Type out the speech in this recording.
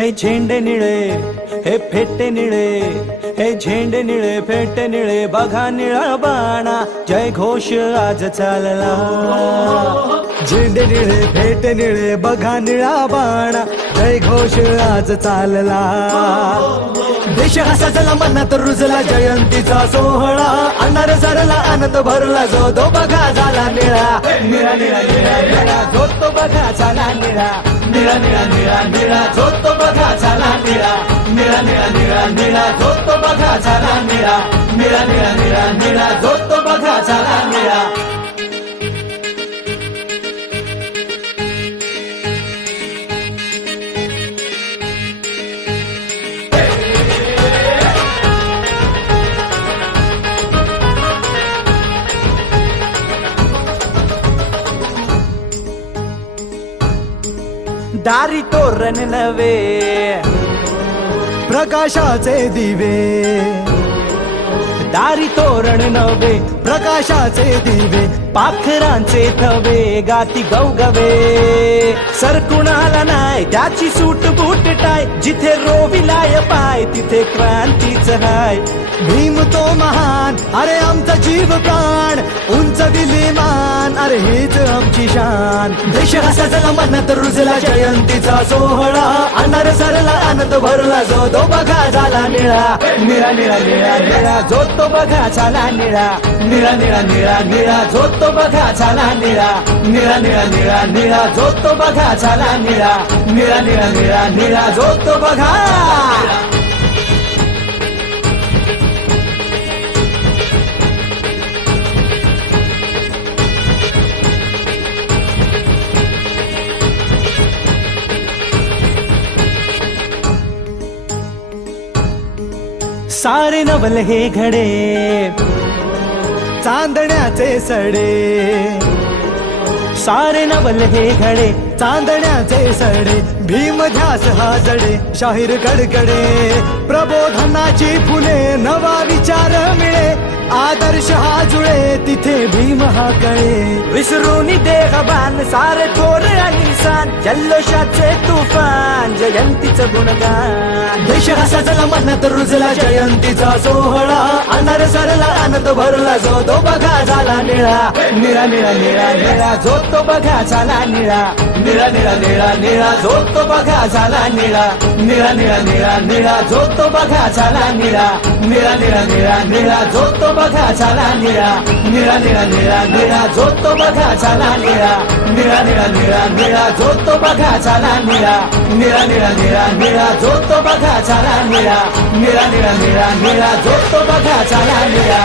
हे झेंडे निळे हे फेटे निळे, हे झेंडे निळे फेटे निळे, बघा निळा बाणा जय घोष आज चालला। झेंडे निळे फेटे निळे, बघा निळा बाणा जय घोष आज चालला। देश हा सजला मनात रुजला जयंतीचा सोहळा, अनार सरला आनंद भरला जो तो बघा झाला निळा। निळा निळा निळा निळा जो तो बघा झाला निळा, निळा निळा निळा निळा जो तो बघा झाला निळा, निळा निळा निळा निळा जो तो बघा झाला निळा, निळा निळा निळा निळा जो तो बघा झाला निळा। दारी तोरण नवे प्रकाशाचे दिवे, दारी तोरण नवे प्रकाशाचे दिवे, पाखरांचे थवे गाती गवगवे। सर कुणाला नाय त्याची सूट बूट टाय, जिथे रोविलाय पाय तिथे क्रांतीच हाय। भीम तो महान अरे आमचा जीव प्राण, उंच दिली मान अरे हीच आमची शान। देश हा सजला मनात रुजला जयंतीचा सोहळा, अनार सरला आनंद भरला जो तो बघा झाला निळा। निळा निळा निळा निळा जो तो बघा झाला निळा, निळा निळा निळा निळा जो तो बघा झाला निळा, निळा निळा निळा निळा जो तो बघा झाला निळा, निळा निळा निळा निळा जो तो बघा। सारे नवल हे घडे चांदण्याचे सडे, सारे नवल हे घडे चांदण्याचे सडे, भीम ध्यास हा जडे शाहीर कडकडे। प्रबोधनाची फुले नवा विचार मिळे, आदर्श हा जुळे तिथे भीम हा कळे। विसरूनी देहबान सारे थोर आणि सान, जल्लोषाचे तुफान जयंतीचं गुणगान। देश हा सजला मनात रुजला जयंतीचा सोहळा, अनार सरला आनंद भरला जो तो बघा झाला निळा। निळा निळा निळा निळा जो तो बघा झाला निळा, निळा निळा निळा निळा जो तो बघा झाला निळा, निळा निळा निळा निळा जो तो बघा झाला निळा, निळा निळा निळा निळा जो तो बघा झाला निळा, निळा निळा निळा निळा जो तो बघा झाला निळा, निळा निळा निळा निळा जो तो बघा झाला निळा, निळा निळा निळा निळा जो तो बघा झाला निळा, निळा निळा निळा निळा जो तो बघा झाला निळा।